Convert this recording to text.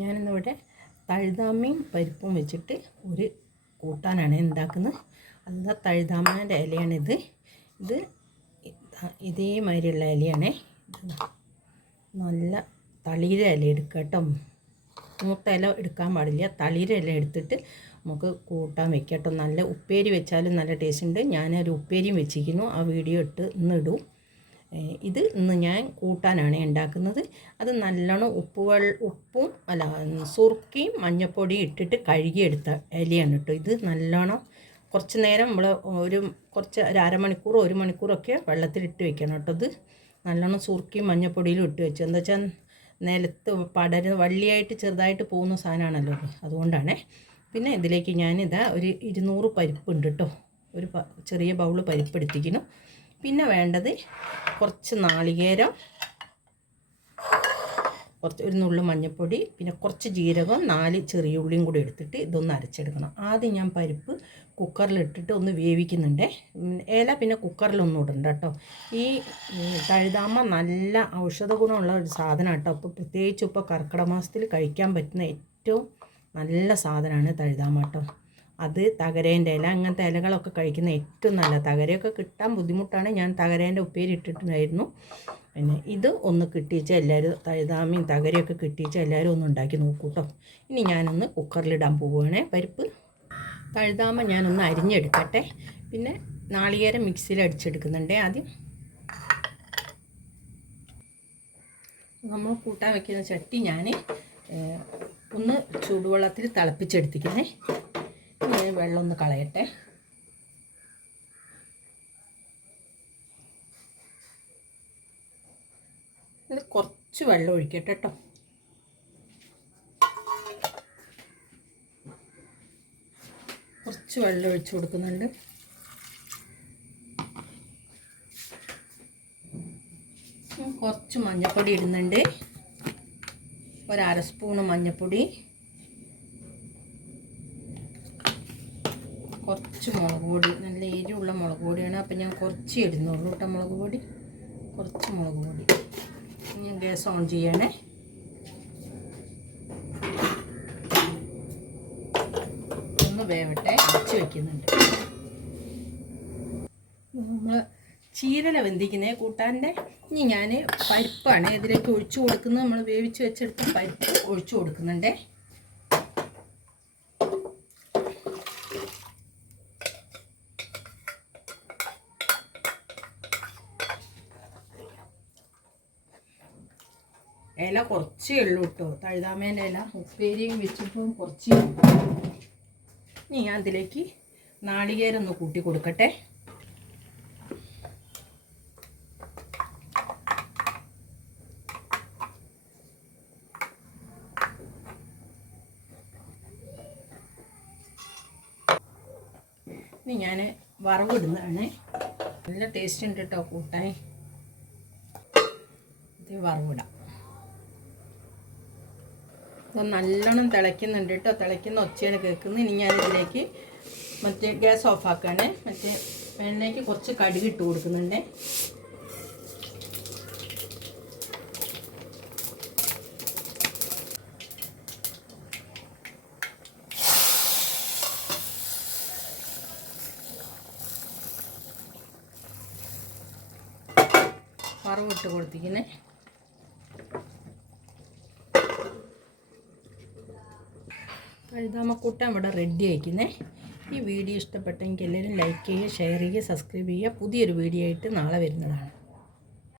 ഞാനിന്നിവിടെ തഴുതാമയും പരിപ്പും വെച്ചിട്ട് ഒരു കൂട്ടാനാണ് ഉണ്ടാക്കുന്നത് അതാ തഴുതാമേന്റെ ഇലയാണിത്. ഇത് ഇതേമാതിരിയുള്ള ഇലയാണ്. നല്ല തളിര ഇല എടുക്കുക കേട്ടോ. മൂത്ത ഇല എടുക്കാൻ പാടില്ല. തളിര ഇല എടുത്തിട്ട് നമുക്ക് കൂട്ടാൻ വെക്കാം കേട്ടോ. നല്ല ഉപ്പേരി വെച്ചാലും നല്ല ടേസ്റ്റ് ഉണ്ട്. ഞാനൊരു ഉപ്പേരിയും വെച്ചിരിക്കുന്നു. ആ വീഡിയോ ഇട്ട് ഇന്ന് ഇടും. ഏഹ് ഇത് ഇന്ന് ഞാൻ കൂട്ടാനാണ് ഉണ്ടാക്കുന്നത്. അത് നല്ലോണം ഉപ്പ് ഉപ്പും അല്ല സുർക്കിയും മഞ്ഞപ്പൊടിയും ഇട്ടിട്ട് കഴുകിയെടുത്ത ഇലയാണ് കേട്ടോ ഇത്. നല്ലോണം കുറച്ച് നേരം നമ്മൾ ഒരു കുറച്ച് ഒരു അരമണിക്കൂർ ഒരു മണിക്കൂറൊക്കെ വെള്ളത്തിലിട്ട് വെക്കണം കേട്ടോ ഇത്. നല്ലോണം സുർക്കിയും മഞ്ഞപ്പൊടിയിലും ഇട്ട് വെച്ചു. എന്താ വെച്ചാൽ നിലത്ത് പടര് വള്ളിയായിട്ട് ചെറുതായിട്ട് പോകുന്ന സാധനമാണല്ലോ അതുകൊണ്ടാണേ. പിന്നെ ഇതിലേക്ക് ഞാനിതാ ഒരു ഇരുന്നൂറ് പരിപ്പുണ്ട് കേട്ടോ. ഒരു ചെറിയ ബൗൾ പരിപ്പ് എടുത്തിരിക്കുന്നു. പിന്നെ വേണ്ടത് കുറച്ച് നാളികേരം കുറച്ച് ഒരു നുള്ളു മഞ്ഞൾപ്പൊടി പിന്നെ കുറച്ച് ജീരകം നാല് ചെറിയ ഉള്ളിയും കൂടി എടുത്തിട്ട് ഇതൊന്ന് അരച്ചെടുക്കണം. ആദ്യം ഞാൻ പരിപ്പ് കുക്കറിലിട്ടിട്ട് ഒന്ന് വേവിക്കുന്നുണ്ടേ. ഏല പിന്നെ കുക്കറിലൊന്നും ഇടണ്ട കേട്ടോ. ഈ തഴുതാമ നല്ല ഔഷധ ഗുണമുള്ള ഒരു സാധനം കേട്ടോ. അപ്പോൾ പ്രത്യേകിച്ച് ഇപ്പോൾ കർക്കിടക മാസത്തിൽ കഴിക്കാൻ പറ്റുന്ന ഏറ്റവും നല്ല സാധനമാണ് തഴുതാമ കേട്ടോ. അത് തകരേന്റെ ഇല അങ്ങനത്തെ ഇലകളൊക്കെ കഴിക്കുന്ന ഏറ്റവും നല്ല തകരയൊക്കെ കിട്ടാൻ ബുദ്ധിമുട്ടാണ്. ഞാൻ തകരേന്റെ ഉപ്പേരി ഇട്ടിട്ടുണ്ടായിരുന്നു. പിന്നെ ഇത് ഒന്ന് കിട്ടിയിച്ച എല്ലാവരും തഴുതാമയും തകരയൊക്കെ കിട്ടിയിച്ച എല്ലാവരും ഒന്ന് ഉണ്ടാക്കി നോക്കൂ കേട്ടോ ഇനി ഞാനൊന്ന് കുക്കറിലിടാൻ പോവുകയാണേ. പരിപ്പ് തഴുതാമ ഞാനൊന്ന് അരിഞ്ഞെടുക്കട്ടെ. പിന്നെ നാളികേരം മിക്സിയിൽ അടിച്ചെടുക്കുന്നുണ്ടേ. ആദ്യം നമ്മൾ കൂട്ടാൻ വയ്ക്കുന്ന ചട്ടി ഞാൻ ഒന്ന് ചൂടുവെള്ളത്തിൽ തിളപ്പിച്ചെടുത്തിക്കുന്നേ വെള്ളം ഒന്ന് കളയട്ടെ. ഇത് കുറച്ച് വെള്ളം ഒഴിക്കട്ടെ കേട്ടോ. കുറച്ച് വെള്ളം ഒഴിച്ചു കൊടുക്കുന്നുണ്ട്. കുറച്ച് മഞ്ഞൾപ്പൊടി ഇടുന്നുണ്ട്. ഒരു അര സ്പൂണ് മഞ്ഞൾപ്പൊടി. കുറച്ച് മുളക് പൊടി നല്ല എരിവുള്ള മുളക് പൊടിയാണ്. അപ്പം ഞാൻ കുറച്ച് ഇടുന്നുള്ളൂ കേട്ടോ മുളക് പൊടി. കുറച്ച് മുളക് പൊടി. ഞാൻ ഗ്യാസ് ഓൺ ചെയ്യണേ. ഒന്ന് വേവട്ടെ. അടച്ച് വെക്കുന്നുണ്ട്. നമ്മൾ ചീരല വെന്തിക്കുന്നത് കൂട്ടാന്റെ. ഇനി ഞാൻ പരിപ്പാണ് ഇതിലേക്ക് ഒഴിച്ചു കൊടുക്കുന്നത്. നമ്മൾ വേവിച്ച് വെച്ചെടുത്ത് പരിപ്പ് ഒഴിച്ചു കൊടുക്കുന്നുണ്ടേ. ഇല കുറച്ചേ ഉള്ളൂ കേട്ടോ. തഴുതാമേന്റെ ഇല ഉപ്പേരിയും വെച്ചപ്പം കുറച്ചേ. ഇനി ഞാൻ അതിലേക്ക് നാളികേരൊന്ന് കൂട്ടി കൊടുക്കട്ടെ. ഇനി ഞാൻ വറവിടുന്നതാണ്. നല്ല ടേസ്റ്റ് ഉണ്ട് കേട്ടോ കൂട്ടാൻ. ഇത് വറവിടാം. ഇത് നല്ലോണം തിളയ്ക്കുന്നുണ്ട് കേട്ടോ. തിളയ്ക്കുന്ന ഒച്ചയാണ് കേൾക്കുന്നത്. ഇനി ഞാനിതിലേക്ക് മറ്റേ ഗ്യാസ് ഓഫ് ആക്കാണ്. മറ്റേ എണ്ണയ്ക്ക് കുറച്ച് കടുക് ഇട്ട് കൊടുക്കുന്നുണ്ട്. വറവിട്ട് കൊടുത്തിരിക്കുന്നേ. കഴുതാമക്കൂട്ടം ഇവിടെ റെഡി ആയിക്കുന്നേ ഈ വീഡിയോ ഇഷ്ടപ്പെട്ടെങ്കിൽ എല്ലാവരും ലൈക്ക് ചെയ്യുക ഷെയർ ചെയ്യുക സബ്സ്ക്രൈബ് ചെയ്യുക. പുതിയൊരു വീഡിയോ ആയിട്ട് നാളെ വരുന്നതാണ്.